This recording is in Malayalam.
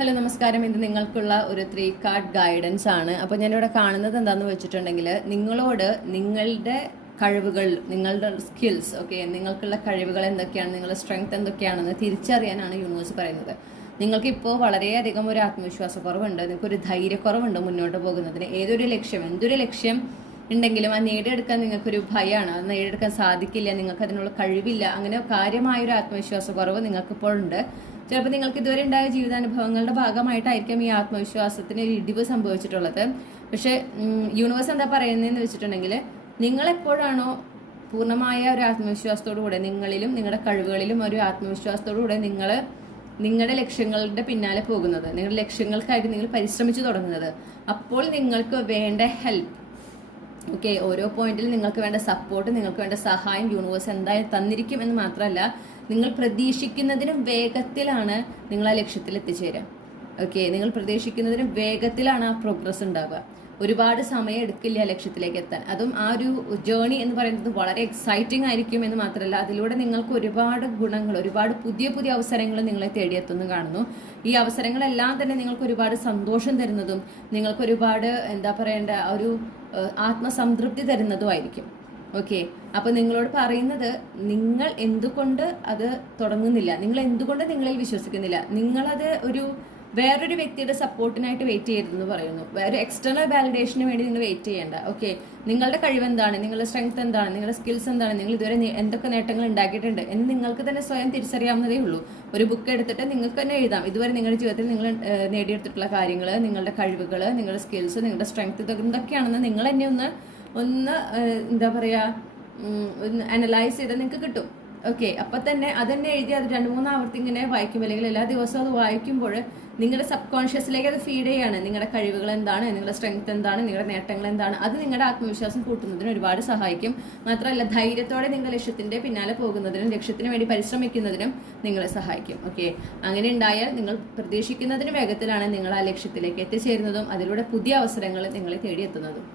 ഹലോ നമസ്കാരം. ഇത് നിങ്ങൾക്കുള്ള ഒരു 3 കാർഡ് ഗൈഡൻസ് ആണ്. അപ്പോൾ ഞാനിവിടെ കാണുന്നത് എന്താണെന്ന് വെച്ചിട്ടുണ്ടെങ്കിൽ, നിങ്ങളോട് നിങ്ങളുടെ കഴിവുകൾ, നിങ്ങളുടെ സ്കിൽസ്, ഓക്കെ, നിങ്ങൾക്കുള്ള കഴിവുകൾ എന്തൊക്കെയാണ്, നിങ്ങളുടെ സ്ട്രെങ്ത് എന്തൊക്കെയാണെന്ന് തിരിച്ചറിയാനാണ് യൂണിവേഴ്സ് പറയുന്നത്. നിങ്ങൾക്കിപ്പോൾ വളരെയധികം ഒരു ആത്മവിശ്വാസക്കുറവുണ്ട്, നിങ്ങൾക്കൊരു ധൈര്യക്കുറവുണ്ട് മുന്നോട്ട് പോകുന്നതിന്. എന്തൊരു ലക്ഷ്യം ഉണ്ടെങ്കിലും അത് നേടിയെടുക്കാൻ നിങ്ങൾക്കൊരു ഭയമാണ്, അത് നേടിയെടുക്കാൻ സാധിക്കില്ല, നിങ്ങൾക്ക് അതിനുള്ള കഴിവില്ല, അങ്ങനെ കാര്യമായൊരു ആത്മവിശ്വാസക്കുറവ് നിങ്ങൾക്കിപ്പോഴുണ്ട്. ചിലപ്പോൾ നിങ്ങൾക്ക് ഇതുവരെ ഉണ്ടായ ജീവിതാനുഭവങ്ങളുടെ ഭാഗമായിട്ടായിരിക്കും ഈ ആത്മവിശ്വാസത്തിന് ഒരു ഇടിവ് സംഭവിച്ചിട്ടുള്ളത്. പക്ഷെ യൂണിവേഴ്സ് എന്താ പറയുന്നതെന്ന് വെച്ചിട്ടുണ്ടെങ്കിൽ, നിങ്ങളെപ്പോഴാണോ പൂർണ്ണമായ ഒരു ആത്മവിശ്വാസത്തോടു കൂടെ, നിങ്ങളിലും നിങ്ങളുടെ കഴിവുകളിലും ഒരു ആത്മവിശ്വാസത്തോടു കൂടെ നിങ്ങളുടെ ലക്ഷ്യങ്ങളുടെ പിന്നാലെ പോകുന്നത്, നിങ്ങളുടെ ലക്ഷ്യങ്ങൾക്കായിട്ട് നിങ്ങൾ പരിശ്രമിച്ചു തുടങ്ങുന്നത്, അപ്പോൾ നിങ്ങൾക്ക് വേണ്ട ഹെൽപ്പ്, ഓക്കെ, ഓരോ പോയിന്റിൽ നിങ്ങൾക്ക് വേണ്ട സപ്പോർട്ട്, നിങ്ങൾക്ക് വേണ്ട സഹായം യൂണിവേഴ്സ് എന്തായാലും തന്നിരിക്കും എന്ന് മാത്രമല്ല, നിങ്ങൾ പ്രതീക്ഷിക്കുന്നതിനും വേഗത്തിലാണ് നിങ്ങൾ ആ ലക്ഷ്യത്തിൽ എത്തിച്ചേരുക. ഓക്കെ, നിങ്ങൾ പ്രതീക്ഷിക്കുന്നതിനും വേഗത്തിലാണ് ആ പ്രോഗ്രസ് ഉണ്ടാവുക. ഒരുപാട് സമയം എടുക്കില്ല ലക്ഷ്യത്തിലേക്ക് എത്താൻ. അതും ആ ഒരു ജേർണി എന്ന് പറയുന്നത് വളരെ എക്സൈറ്റിംഗ് ആയിരിക്കും എന്ന് മാത്രമല്ല, അതിലൂടെ നിങ്ങൾക്ക് ഒരുപാട് ഗുണങ്ങൾ, ഒരുപാട് പുതിയ പുതിയ അവസരങ്ങൾ നിങ്ങളെ തേടിയെത്തുന്നു കാണുന്നു. ഈ അവസരങ്ങളെല്ലാം തന്നെ നിങ്ങൾക്ക് ഒരുപാട് സന്തോഷം തരുന്നതും, നിങ്ങൾക്ക് ഒരുപാട് എന്താ പറയേണ്ട ഒരു ആത്മസംതൃപ്തി തരുന്നതുമായിരിക്കും. ഓക്കെ, അപ്പൊ നിങ്ങളോട് പറയുന്നത്, നിങ്ങൾ എന്തുകൊണ്ട് അത് തുടങ്ങുന്നില്ല, നിങ്ങൾ എന്തുകൊണ്ട് നിങ്ങളിൽ വിശ്വസിക്കുന്നില്ല, നിങ്ങളത് വേറൊരു വ്യക്തിയുടെ സപ്പോർട്ടിനായിട്ട് വെയിറ്റ് ചെയ്യരുതെന്ന് പറയുന്നു. വേറെ എക്സ്റ്റേണൽ വാലിഡേഷന് വേണ്ടി നിങ്ങൾ വെയിറ്റ് ചെയ്യേണ്ട. ഓക്കെ, നിങ്ങളുടെ കഴിവ് എന്താണ്, നിങ്ങളുടെ സ്ട്രെങ്ത് എന്താണ്, നിങ്ങളുടെ സ്കിൽസ് എന്താണ്, നിങ്ങൾ ഇതുവരെ എന്തൊക്കെ നേട്ടങ്ങൾ ഉണ്ടാക്കിയിട്ടുണ്ട് എന്ന് നിങ്ങൾക്ക് തന്നെ സ്വയം തിരിച്ചറിയാവുന്നതേ ഉള്ളൂ. ഒരു ബുക്ക് എടുത്തിട്ട് നിങ്ങൾക്ക് തന്നെ എഴുതാം, ഇതുവരെ നിങ്ങളുടെ ജീവിതത്തിൽ നിങ്ങൾ നേടിയെടുത്തിട്ടുള്ള കാര്യങ്ങൾ, നിങ്ങളുടെ കഴിവുകൾ, നിങ്ങളുടെ സ്കിൽസ്, നിങ്ങളുടെ സ്ട്രെങ്ത് ഇതൊക്കെയാണെന്ന് നിങ്ങൾ തന്നെ ഒന്ന് എന്താ പറയാ, ഒന്ന് അനലൈസ് ചെയ്താൽ നിങ്ങൾക്ക് കിട്ടും. ഓക്കെ, അപ്പൊ തന്നെ അതെന്നെ എഴുതി അത് 2-3 ആവർത്തി ഇങ്ങനെ വായിക്കും, അല്ലെങ്കിൽ എല്ലാ ദിവസവും അത് വായിക്കുമ്പോൾ നിങ്ങളുടെ സബ് കോൺഷ്യസിലേക്ക് അത് ഫീഡ് ചെയ്യാണ്. നിങ്ങളുടെ കഴിവുകൾ എന്താണ്, നിങ്ങളുടെ സ്ട്രെങ്ത് എന്താണ്, നിങ്ങളുടെ നേട്ടങ്ങൾ എന്താണ്, അത് നിങ്ങളുടെ ആത്മവിശ്വാസം കൂട്ടുന്നതിന് ഒരുപാട് സഹായിക്കും. മാത്രമല്ല, ധൈര്യത്തോടെ നിങ്ങളുടെ ലക്ഷ്യത്തിന്റെ പിന്നാലെ പോകുന്നതിനും ലക്ഷ്യത്തിന് വേണ്ടി പരിശ്രമിക്കുന്നതിനും നിങ്ങളെ സഹായിക്കും. ഓക്കെ, അങ്ങനെ ഉണ്ടായാൽ നിങ്ങൾ പ്രതീക്ഷിക്കുന്നതിന് വേഗത്തിലാണ് നിങ്ങൾ ആ ലക്ഷ്യത്തിലേക്ക് എത്തിച്ചേരുന്നതും അതിലൂടെ പുതിയ അവസരങ്ങൾ നിങ്ങളെ തേടിയെത്തുന്നതും.